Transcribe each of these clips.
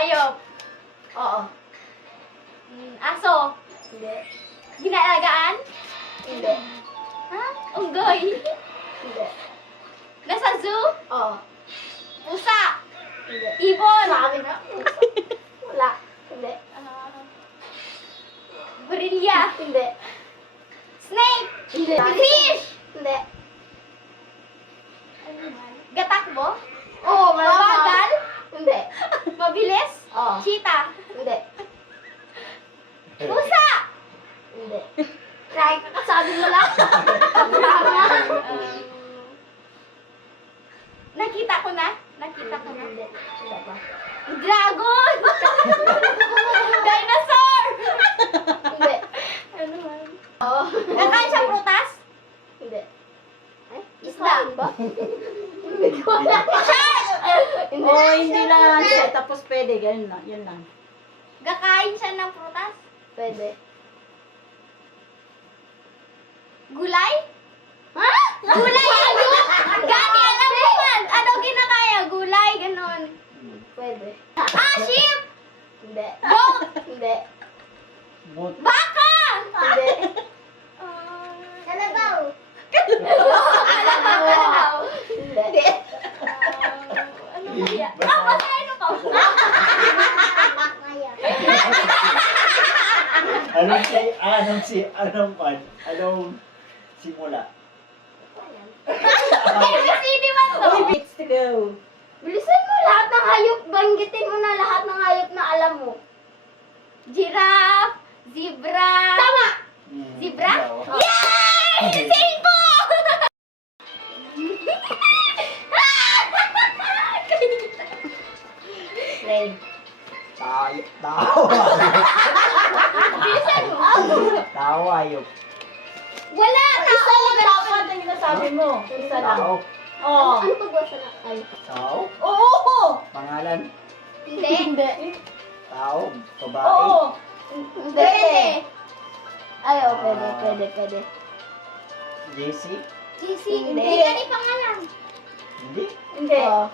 Hayop. Oo. Aso. Hindi. Ginalagaan? Hindi. Ha? Unggoy. Hindi. Nasa zoo? Oo. Pusa. Hindi. Ibon. Sabi na. Wala. Hindi. Gorilla. Hindi. Snake. Hindi. Fish. Hindi. Gatakbo. Oo, Mabagal. Hindi. Mabilis. Oo. Cheetah. Hindi. Pusa. Hindi. Try ka kasabi mo lang. Nakita ko na. Nakita ko na. Hindi. Wala pa. Dragon. Dinosaur. Hindi. Ano man? Oo. Nakain siya prutas? Hindi. Ay, Isda. ba? Hindi ko alam. Shark. Oo, hindi lang siya. Tapos pwede, ganun lang. Yan lang. Gakain siya ng prutas? Pwede. Gulay? Ha? Gulay ano? Gani, alam mo man. Ano ginakaya? Gulay, ganon. Pwede. Sheep! Hindi. Goat! Hindi. But, Baka! Hindi. Kalabaw! Kalabaw! Hindi. Ano kaya? Ano ka? anong simula? ABCD man to! Minutes to go. Bilisan mo lahat ng hayop. Banggitin mo na lahat ng hayop na alam mo. Giraffe! Zebra! Tama! Zebra? Ikaw. Yay! Cinco! Red. Tawa. Bilisan mo! Tawa yung Wala! Isa lang dapat ang sinasabi mo. Isa lang. tao. Oo. Ano pag wasa na? Ay. Tao? Oo! Pangalan? Hindi. Hindi. Tao? Babae? Oo! Pwede. Ay, oh, pwede. JC? JC. Hindi. Hindi ka ni pangalan. Hindi. Hindi. Oo.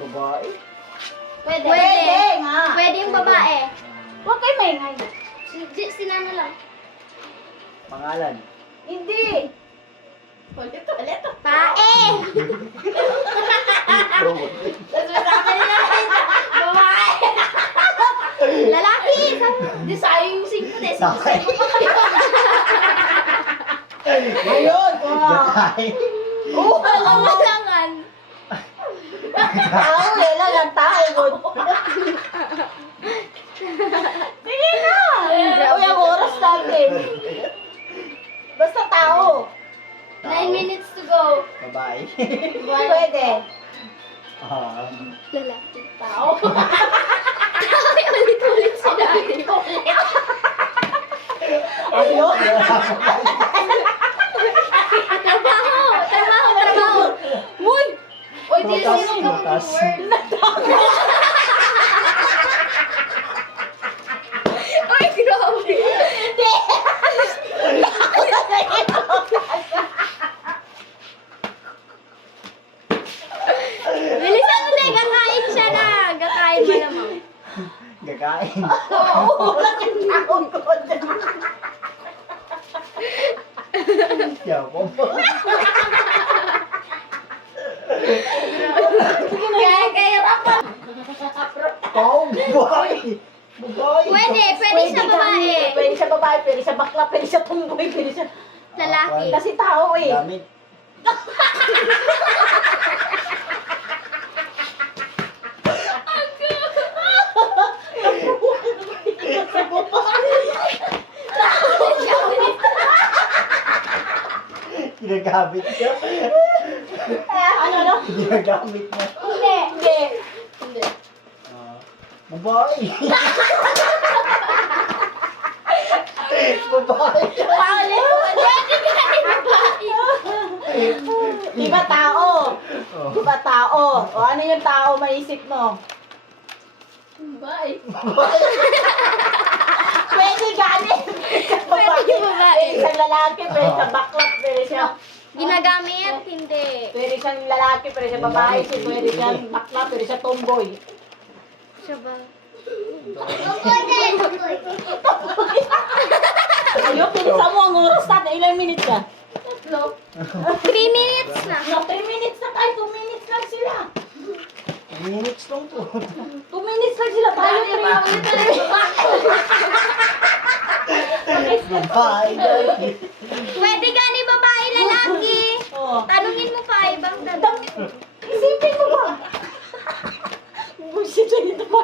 Babae? Pwede. Pwede nga. Pwede yung babae. Huwag kayo maingay. Sila na lang. Pangalan? Hindi. Ulit. Pae! Tapos masama nila. Babae! Lalaki! Di sayang yung singko na. Sakay. Ayun. Sakay. Oo. Kamalangan. Tao eh lang ang tao. Sige na. Uy, ang oras natin. Basta tao. 9 minutes to go. Babae? Pwede. Lalaki. Tao. Ay, ulit-ulit sila. Ayun. Trabaho! Uy. Uy, di Prutas, sino ka prutas. word? Ay, grabe! Bilisan mo na, gakain siya na. Gakain mo naman. Gagain. Oo. Tao ko. Siya po. Kaya kahirapan. Tao, babae. Babae. Pwede siya babae. Pwede siya babae, pwede siya bakla, pwede siya tumboy, pwede siya... Lalaki. Kasi tao eh. Damit. Ginagamit niya. Ano? Ginagamit niya. Hindi. Hindi. Hindi. Babae. Babae. Di ba tao? Oh. Di ba tao? O ano yung tao maisip mo? Bye. Pwede ganin. Pwede babae. Pwede siyang lalaki, pwede siyang baklat, pwede siyang... Ginagamit? Hindi. Pwede siyang lalaki, pwede siyang babae, pwede siyang bakla, pwede siyang tomboy. Siya ba? Ayun, pinisa mo ang oras natin. Ilang minutes ka? 3 minutes na. No, 3 minutes na tayo. 2 minutes lang sila. Minutes lang po. 2 minutes lang sila. Tayo Babae. Pwede gani babae, lalaki. Oh. Tanungin mo pa, ibang tanong. Isipin mo ba? Bullshit na ito ba?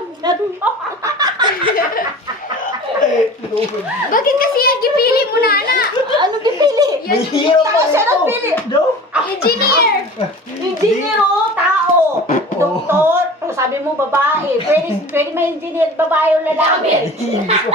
Bakit kasi yung gipili mo na, ana? Ano gipili? Mahirap pa Siya ito. nagpili. No? Engineer. Engineer o tao. Doktor. O, sabi mo babae. Pwede may engineer babae o lalaki. Hindi ko